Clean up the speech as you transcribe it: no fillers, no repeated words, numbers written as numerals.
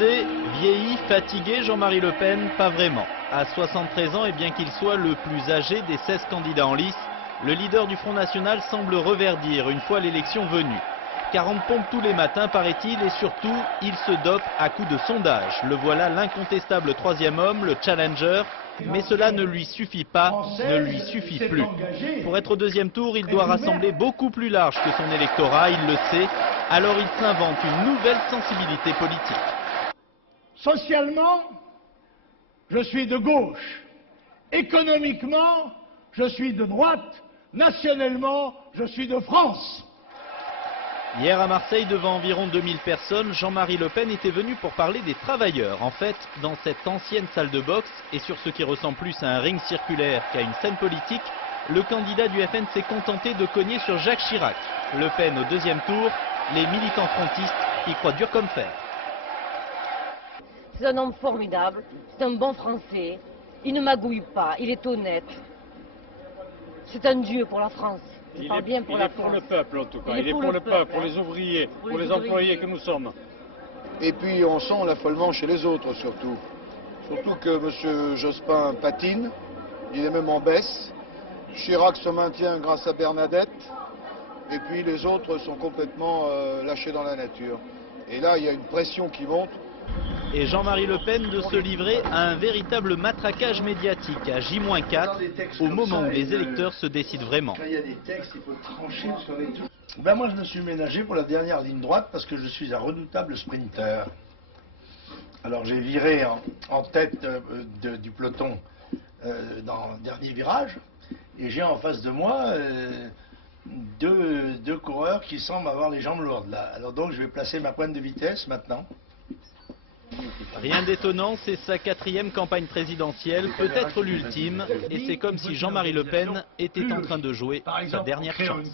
Usé, vieilli, fatigué, Jean-Marie Le Pen, pas vraiment. À 73 ans et bien qu'il soit le plus âgé des 16 candidats en lice, le leader du Front National semble reverdir une fois l'élection venue. 40 pompes tous les matins, paraît-il, et surtout, il se dope à coups de sondage. Le voilà l'incontestable troisième homme, le challenger, mais cela ne lui suffit pas, ne lui suffit plus. Pour être au deuxième tour, il doit rassembler beaucoup plus large que son électorat, il le sait, alors il s'invente une nouvelle sensibilité politique. Socialement, je suis de gauche. Économiquement, je suis de droite. Nationalement, je suis de France. Hier à Marseille, devant environ 2000 personnes, Jean-Marie Le Pen était venu pour parler des travailleurs. En fait, dans cette ancienne salle de boxe, et sur ce qui ressemble plus à un ring circulaire qu'à une scène politique, le candidat du FN s'est contenté de cogner sur Jacques Chirac. Le Pen au deuxième tour, les militants frontistes y croient dur comme fer. C'est un homme formidable, c'est un bon Français, il ne magouille pas, il est honnête. C'est un dieu pour la France. Il est pour le peuple en tout cas, il est pour le peuple, pour les ouvriers, pour les employés que nous sommes. Et puis on sent l'affolement chez les autres surtout. Surtout que M. Jospin patine, il est même en baisse. Chirac se maintient grâce à Bernadette. Et puis les autres sont complètement lâchés dans la nature. Et là, il y a une pression qui monte. Et Jean-Marie Le Pen de se livrer à un véritable matraquage médiatique à J-4, au moment où les électeurs se décident vraiment. Quand il y a des textes, il faut trancher sur les tout. Ben moi, je me suis ménagé pour la dernière ligne droite parce que je suis un redoutable sprinter. Alors j'ai viré en tête du peloton dans le dernier virage et j'ai en face de moi deux coureurs qui semblent avoir les jambes lourdes là. Alors donc je vais placer ma pointe de vitesse maintenant. Rien d'étonnant, c'est sa 4e campagne présidentielle, peut-être l'ultime, et c'est comme si Jean-Marie Le Pen était en train de jouer sa dernière chance.